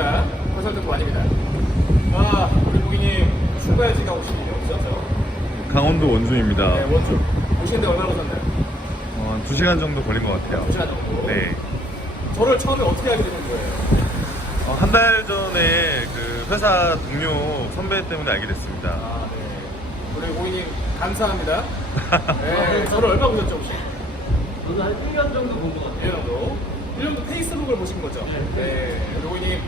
주차 건설등도 아닙니다. 아, 우리 고객님 출발지가 혹시 어디죠? 강원도 원주입니다. 네, 원주. 오시는데 얼마나 오셨나요? 어, 2시간 정도 걸린 것 같아요. 2시간 정도. 네. 저를 처음에 어떻게 알게 되는 거예요? 어, 한 달 전에 그 회사 동료 선배 때문에 알게 됐습니다. 아, 네. 우리 고객님 감사합니다. 네, 저를 얼마 보셨죠, 혹시? 저도 한 1년 정도 본 것 같아요. 1년 정도. 1년 정도 페이스북을 보신 거죠? 네. 우리 고객님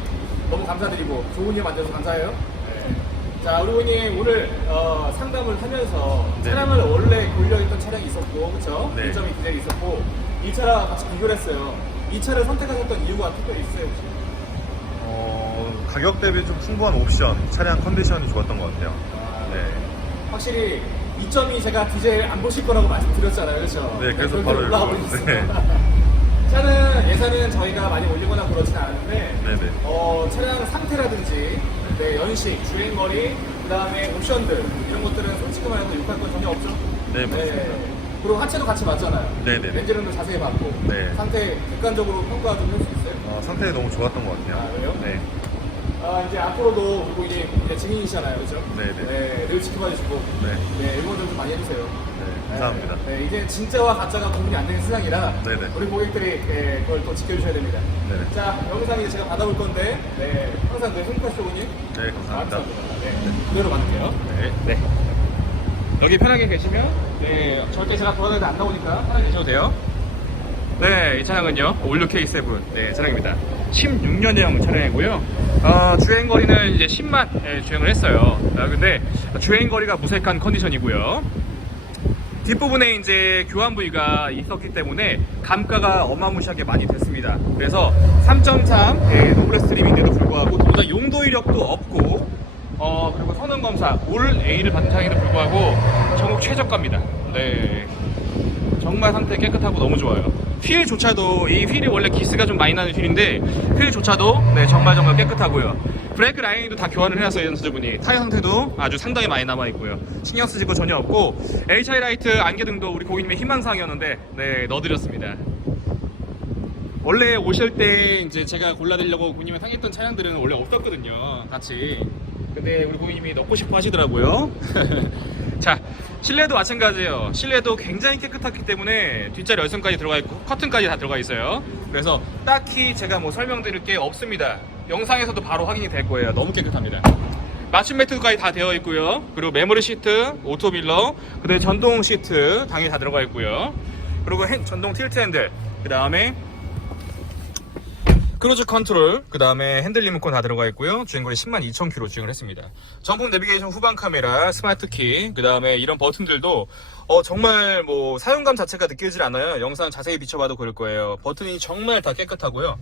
너무 감사드리고 좋은 일 만들어서 감사해요. 네. 자, 우리 고객님 오늘 어, 상담을 하면서 네. 차량을 원래 골려있던 차량이 있었고, 그쵸? 네. 1점이 디젤이 있었고, 이 차랑 같이 비교를 했어요. 이 차를 선택하셨던 이유가 특별히 있어요, 혹시? 어, 가격 대비 좀 풍부한 옵션, 차량 컨디션이 좋았던 것 같아요. 네. 확실히 이 점이 제가 디젤 안 보실 거라고 말씀드렸잖아요, 그렇죠? 네, 그래서 그렇게 바로 이거, 버렸어요. 네. 차는 예산은 저희가 많이 올리거나 그러진 않 은데 네네. 어, 차량 상태라든지 네, 연식, 주행거리, 그 다음에 옵션들 이런 것들은 솔직히 말해서 욕할 건 전혀 없죠? 네, 맞습니다. 그리고 하체도 같이 맞잖아요. 네네. 렌즈룸도 자세히 봤고 네. 상태 객관적으로 평가 좀 할 수 있어요? 어, 상태 너무 좋았던 것 같아요. 아, 그래요? 네. 아, 이제 앞으로도 그리고 이제, 이제 증인이시잖아요, 그렇죠? 네네. 네, 늘 지켜봐 주시고 네. 네, 응원 좀 많이 해주세요. 네, 감사합니다. 네, 네, 이제 진짜와 가짜가 구분이 안 되는 세상이라 네네. 우리 고객들이 네, 그걸 또 지켜주셔야 됩니다. 네네. 자, 영상 이제 제가 받아볼 건데 네, 항상 늘 행복하시고 고객님. 네, 감사합니다. 네, 그대로 받을게요. 네. 네. 여기 편하게 계시면 네, 절대 제가 돌아다니는데 안 나오니까 편하게 계셔도 돼요. 네, 이 차량은요, 올류 K7 네, 차량입니다. 16년형 차량이고요. 어, 주행 거리는 이제 10만 예, 주행을 했어요. 아, 근데 주행 거리가 무색한 컨디션이고요. 뒷부분에 이제 교환 부위가 있었기 때문에 감가가 어마무시하게 많이 됐습니다. 그래서 3.3 예, 노블레스 트림인데도 불구하고 더보다 용도 이력도 없고 어 그리고 성능 검사 올 A를 받은 차량에도 불구하고 전국 최저가입니다. 네. 정말 상태 깨끗하고 너무 좋아요. 휠조차도 이 휠이 원래 기스가 좀 많이 나는 휠인데 휠조차도 네, 정말 정말 깨끗하고요. 브레이크 라인도 다 교환을 해놨어요 연수분이 타이어 상태도 아주 상당히 많이 남아 있고요. 신경 쓰실 거 전혀 없고 HI 라이트 안개등도 우리 고객님의 희망사항이었는데 네 넣어드렸습니다. 원래 오실 때 이제 제가 골라드리려고 고객님이 상했던 차량들은 원래 없었거든요. 같이. 근데 우리 고객님이 넣고 싶어 하시더라고요. 자, 실내도 마찬가지예요. 실내도 굉장히 깨끗하기 때문에 뒷자리 열선까지 들어가 있고 커튼까지 다 들어가 있어요. 그래서 딱히 제가 뭐 설명드릴 게 없습니다. 영상에서도 바로 확인이 될 거예요. 너무 깨끗합니다. 맞춤 매트까지 다 되어 있고요. 그리고 메모리 시트, 오토밀러, 그다음에 전동 시트 당연히 다 들어가 있고요. 그리고 핸- 전동 틸트 핸들, 그 다음에 크루즈 컨트롤, 그 다음에 핸들 리모컨 다 들어가 있고요. 주행거리 10만 2천 킬로 주행을 했습니다. 전품 내비게이션 후방 카메라, 스마트 키, 그 다음에 이런 버튼들도 어, 정말 뭐 사용감 자체가 느껴지질 않아요. 영상 자세히 비춰봐도 그럴 거예요. 버튼이 정말 다 깨끗하고요.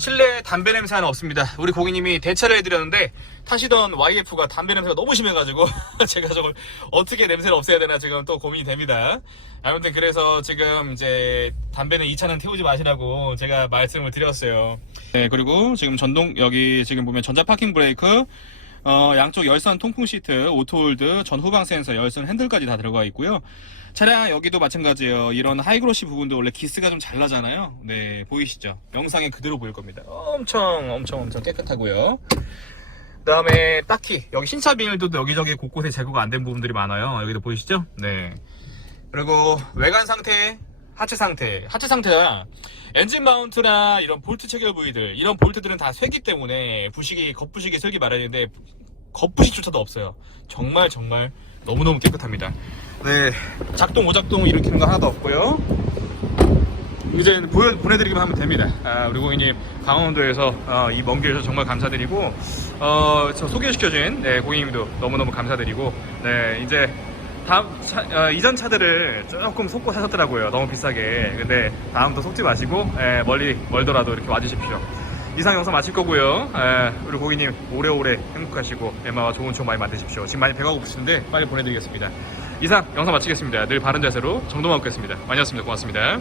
실내 담배 냄새 하나 없습니다. 우리 고객님이 대차를 해드렸는데 타시던 YF가 담배 냄새가 너무 심해가지고 제가 저걸 어떻게 냄새를 없애야 되나 지금 또 고민이 됩니다. 아무튼 그래서 지금 이제 담배는 이 차는 태우지 마시라고 제가 말씀을 드렸어요. 네 그리고 지금 전동 여기 지금 보면 전자 파킹 브레이크 어, 양쪽 열선 통풍 시트, 오토홀드, 전 후방 센서, 열선 핸들까지 다 들어가 있고요. 차량 여기도 마찬가지예요. 이런 하이그로시 부분도 원래 기스가 좀 잘 나잖아요. 네, 보이시죠? 영상에 그대로 보일 겁니다. 엄청 엄청 엄청 깨끗하고요. 그다음에 딱히 여기 신차 비닐도 여기저기 곳곳에 제거가 안 된 부분들이 많아요. 여기도 보이시죠? 네. 그리고 외관 상태, 하체 상태. 하체 상태가 엔진 마운트나 이런 볼트 체결 부위들, 이런 볼트들은 다 쇠기 때문에 부식이, 겉부식이 쇠기 마련인데 겉부식조차도 없어요. 정말 정말 너무너무 깨끗합니다. 네. 작동, 오작동 일으키는 거 하나도 없고요. 이제 보여, 보내드리기만 하면 됩니다. 아, 우리 고객님 강원도에서 어, 이먼 길에서 정말 감사드리고 어, 저 소개시켜준 네, 고객님도 너무너무 감사드리고 네, 이제 다음 차, 어, 이전 차들을 조금 속고 사셨더라고요. 너무 비싸게. 근데 다음부터 속지 마시고 예, 멀리 멀더라도 이렇게 와주십시오. 이상 영상 마칠 거고요. 예, 우리 고객님 오래오래 행복하시고 엠마와 좋은 추억 많이 만드십시오. 지금 많이 배가 고프신데 빨리 보내드리겠습니다. 이상 영상 마치겠습니다. 늘 바른 자세로 정도만 먹겠습니다. 많이 왔습니다. 고맙습니다.